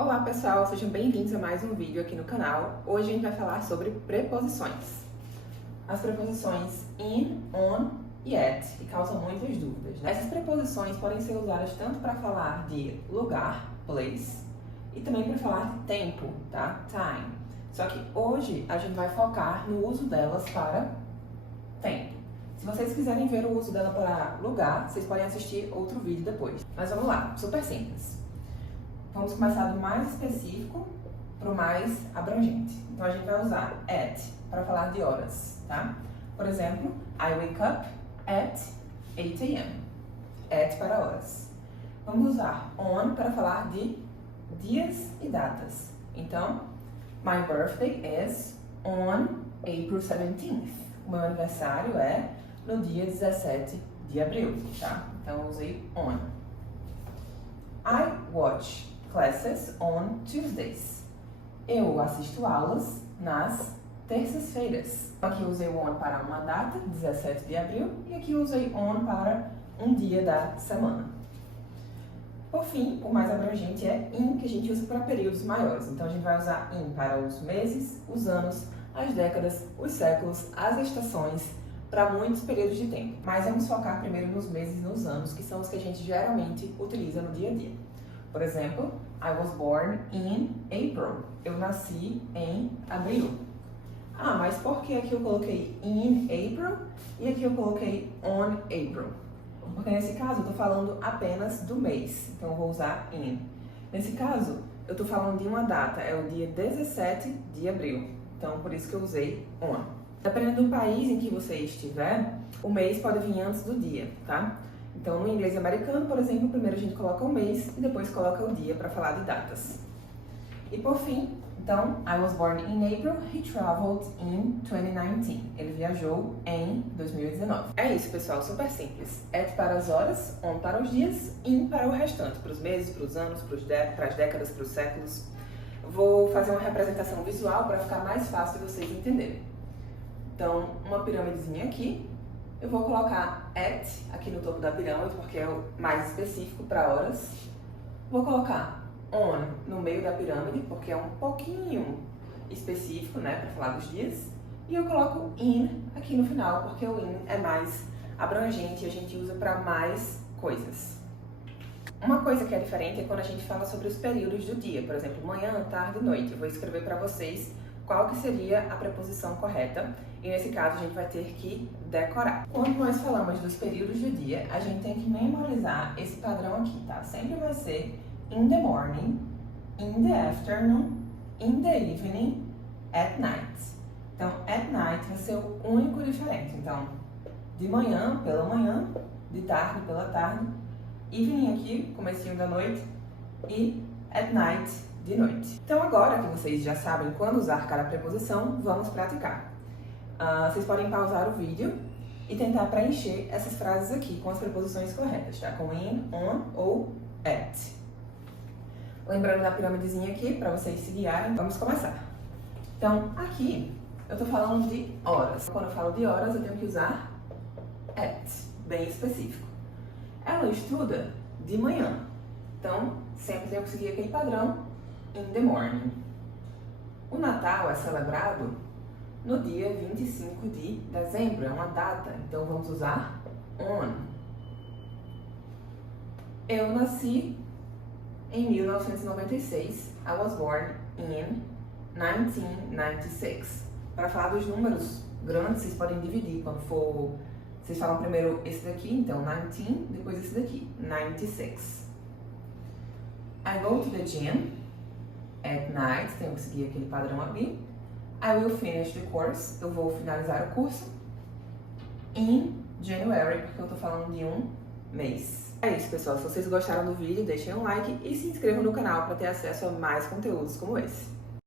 Olá pessoal, sejam bem-vindos a mais um vídeo aqui no canal. Hoje a gente vai falar sobre preposições. As preposições in, on e at, que causam muitas dúvidas, né? Essas preposições podem ser usadas tanto para falar de lugar, place, e também para falar de tempo, tá? Time. Só que hoje a gente vai focar no uso delas para tempo. Se vocês quiserem ver o uso dela para lugar, vocês podem assistir outro vídeo depois. Mas vamos lá, super simples. Vamos começar do mais específico para o mais abrangente. Então a gente vai usar at para falar de horas, tá? Por exemplo, I wake up at 8 a.m. At para horas. Vamos usar on para falar de dias e datas. Então, my birthday is on April 17th. O meu aniversário é no dia 17 de abril, tá? Então eu usei on. I watch classes on Tuesdays. Eu assisto aulas nas terças-feiras. Aqui eu usei o on para uma data, 17 de abril, e aqui eu usei on para um dia da semana. Por fim, o mais abrangente é in, que a gente usa para períodos maiores. Então a gente vai usar in para os meses, os anos, as décadas, os séculos, as estações, para muitos períodos de tempo. Mas vamos focar primeiro nos meses e nos anos, que são os que a gente geralmente utiliza no dia a dia. Por exemplo, I was born in April. Eu nasci em abril. Ah, mas por que aqui eu coloquei in April e aqui eu coloquei on April? Porque nesse caso eu estou falando apenas do mês, então eu vou usar in. Nesse caso, eu estou falando de uma data, é o dia 17 de abril. Então, por isso que eu usei on. Dependendo do país em que você estiver, o mês pode vir antes do dia, tá? Então, no inglês americano, por exemplo, primeiro a gente coloca o mês e depois coloca o dia para falar de datas. E por fim, então, I was born in April, he traveled in 2019. Ele viajou em 2019. É isso, pessoal, super simples. At para as horas, on para os dias, in para o restante, para os meses, para os anos, para as décadas, para os séculos. Vou fazer uma representação visual para ficar mais fácil de vocês entenderem. Então, uma pirâmidezinha aqui. Eu vou colocar at aqui no topo da pirâmide, porque é o mais específico para horas. Vou colocar on no meio da pirâmide, porque é um pouquinho específico, né, para falar dos dias. E eu coloco in aqui no final, porque o in é mais abrangente e a gente usa para mais coisas. Uma coisa que é diferente é quando a gente fala sobre os períodos do dia, por exemplo, manhã, tarde e noite. Eu vou escrever para vocês qual que seria a preposição correta, e nesse caso a gente vai ter que decorar. Quando nós falamos dos períodos do dia, a gente tem que memorizar esse padrão aqui, tá? Sempre vai ser in the morning, in the afternoon, in the evening, at night. Então, at night vai ser o único diferente. Então, de manhã, pela manhã, de tarde, pela tarde, evening aqui, comecinho da noite, e at night, de noite. Então agora que vocês já sabem quando usar cada preposição, vamos praticar. Vocês podem pausar o vídeo e tentar preencher essas frases aqui com as preposições corretas, tá? Com in, on ou at. Lembrando da pirâmidezinha aqui, para vocês se guiarem, vamos começar. Então, aqui eu tô falando de horas. Quando eu falo de horas, eu tenho que usar at, bem específico. Ela estuda de manhã, então sempre tenho que seguir aquele padrão in the morning. O Natal é celebrado no dia 25 de dezembro, é uma data, então vamos usar on. Eu nasci em 1996, I was born in 1996. Para falar dos números grandes, vocês podem dividir, quando for, vocês falam primeiro esse daqui, então 19, depois esse daqui, 96. I go to the gym at night, tenho que seguir aquele padrão ali. I will finish the course, eu vou finalizar o curso. In January, porque eu tô falando de um mês. É isso, pessoal. Se vocês gostaram do vídeo, deixem um like e se inscrevam no canal para ter acesso a mais conteúdos como esse.